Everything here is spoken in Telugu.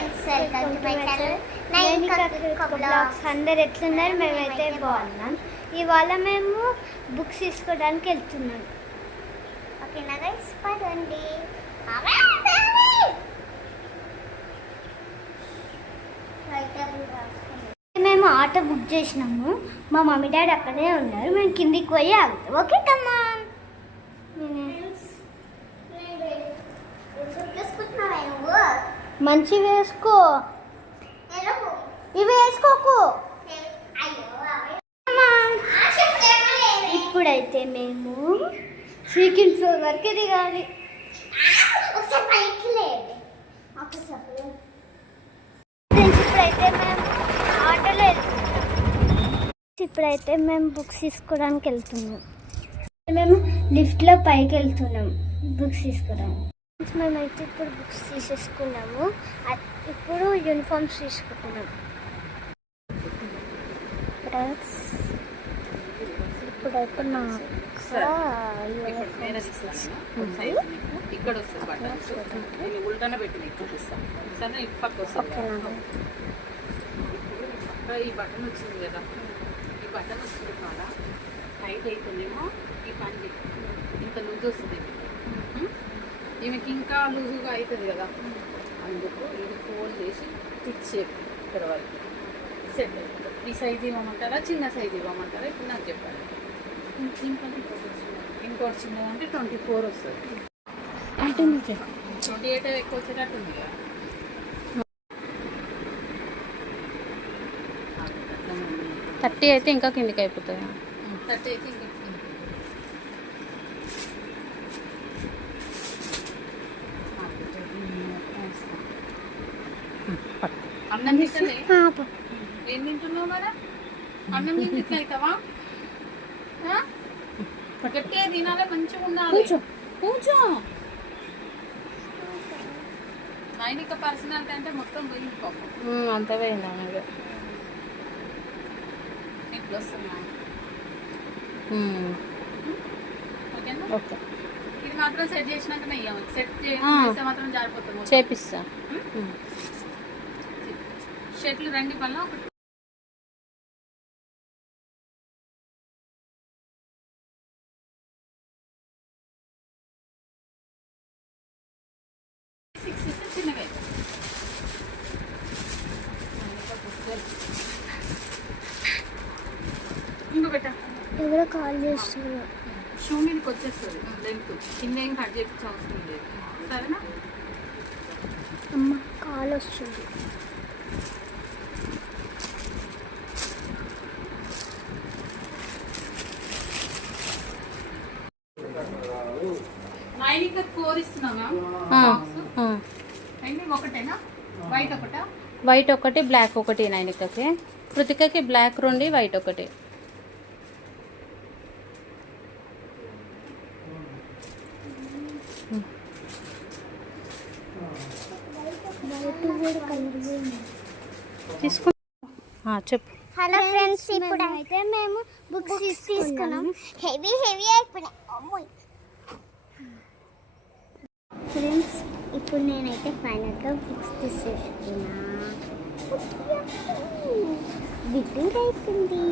Friends, welcome to my channel Nainika blogs. అందరు ఎట్లున్నారు? మేమైతే బాగున్నాం. ఇవాళ మేము బుక్స్ తీసుకోవడానికి వెళ్తున్నాం. ఓకేనా గైస్, పదండి. మేము ఆటో బుక్ చేసినాము. మా మమ్మీ డాడీ అక్కడే ఉన్నారు. మేము కిందికి పోయి ఆగుతాం. ఓకే కమ్మా. మంచి వేసుకో, ఇవి వేసుకోకు. ఇప్పుడైతే మేము సెకండ్ ఫ్లోర్ వరకు దిగాలి. ఇప్పుడైతే మేము బుక్స్ తీసుకోవడానికి వెళ్తున్నాం. మేము లిఫ్ట్లో పైకి వెళ్తున్నాం బుక్స్ తీసుకోవడానికి. మేమైతే ఇప్పుడు బుక్స్ తీసేసుకున్నాము. ఇప్పుడు యూనిఫామ్స్ తీసుకుంటున్నాం. ఇప్పుడైతే మా ఇక్కడ వస్తుంది బటన్ ఉల్టాన పెట్టి చూపిస్తాను. సరే ఇటు పక్క వస్తుంది. ఈ బటన్ వచ్చింది కదా, ఈ బటన్ వచ్చింది కాడ టైట్ అయితేనేమో ఈ పంచి ఇంత లూజ్ వస్తుంది. ఈమెకి ఇంకా లూజుగా అవుతుంది కదా, అందుకు ఇది ఫోల్డ్ చేసి స్టిచ్ ఇక్కడ వరకు సెట్ అవుతుంది. ఈ సైజు ఇవ్వమంటారా, చిన్న సైజు ఇవ్వమంటారా? ఇప్పుడు నాకు చెప్పాలి. ఇంకోటి చిన్నదంటే 24 వస్తుంది. 28 ఎక్కువ వచ్చేటట్టు ఉంది కదా. 30 అయితే ఇంకా కిందికి అయిపోతుంది. 30 అయితే ఇంకా అన్నం తింటలే. ఏం తింటున్నావు మరి? అన్నం తింటే ఇట్లా అవుతావా? గట్టిగా తినాలి, మంచిగా ఉండాలి. కూర్చో. నైనిక పర్సనాలిటీ అంటే మొత్తం పోయింది పాపం. అంత పోయిందా? ఇట్లా వస్తున్నాయి. ఓకేనా? ఓకే. ఇది మాత్రం సెట్ చేసినాకనే ఇవ్వాలి. సెట్ చేస్తే మాత్రం జారిపోతుంది. చేపిస్తా. షర్ట్లు రండి పళ్ళ ఒకటి. చిన్నగా ఇంకో పెట్ట ఎవరో కాల్ చేస్తున్నారు. షూ మీదకి వచ్చేస్తుంది లెంత్, కింద ఏం కట్ చేయించే అవసరం లేదు. సరేనా? అమ్మ కాల్ వస్తుంది. నైనిక కోరిస్తున్నావా? ఒకటేనా? వైట్ ఒకటా? వైట్ ఒకటి, బ్లాక్ ఒకటి. నైనికకి, కృతికకి బ్లాక్ 2, వైట్ ఒకటి. తీసుకో. చెప్పు. హలో ఫ్రెండ్స్, ఇప్పుడు అయితే మేము బుక్స్ తీసుకున్నాం. హెవీ అయిపోయినాయి. ఫ్రెండ్స్, ఇప్పుడు నేనైతే ఫైనల్గా బుక్స్ తీసేసుకున్నా. బిడ్డ అయిపోయింది.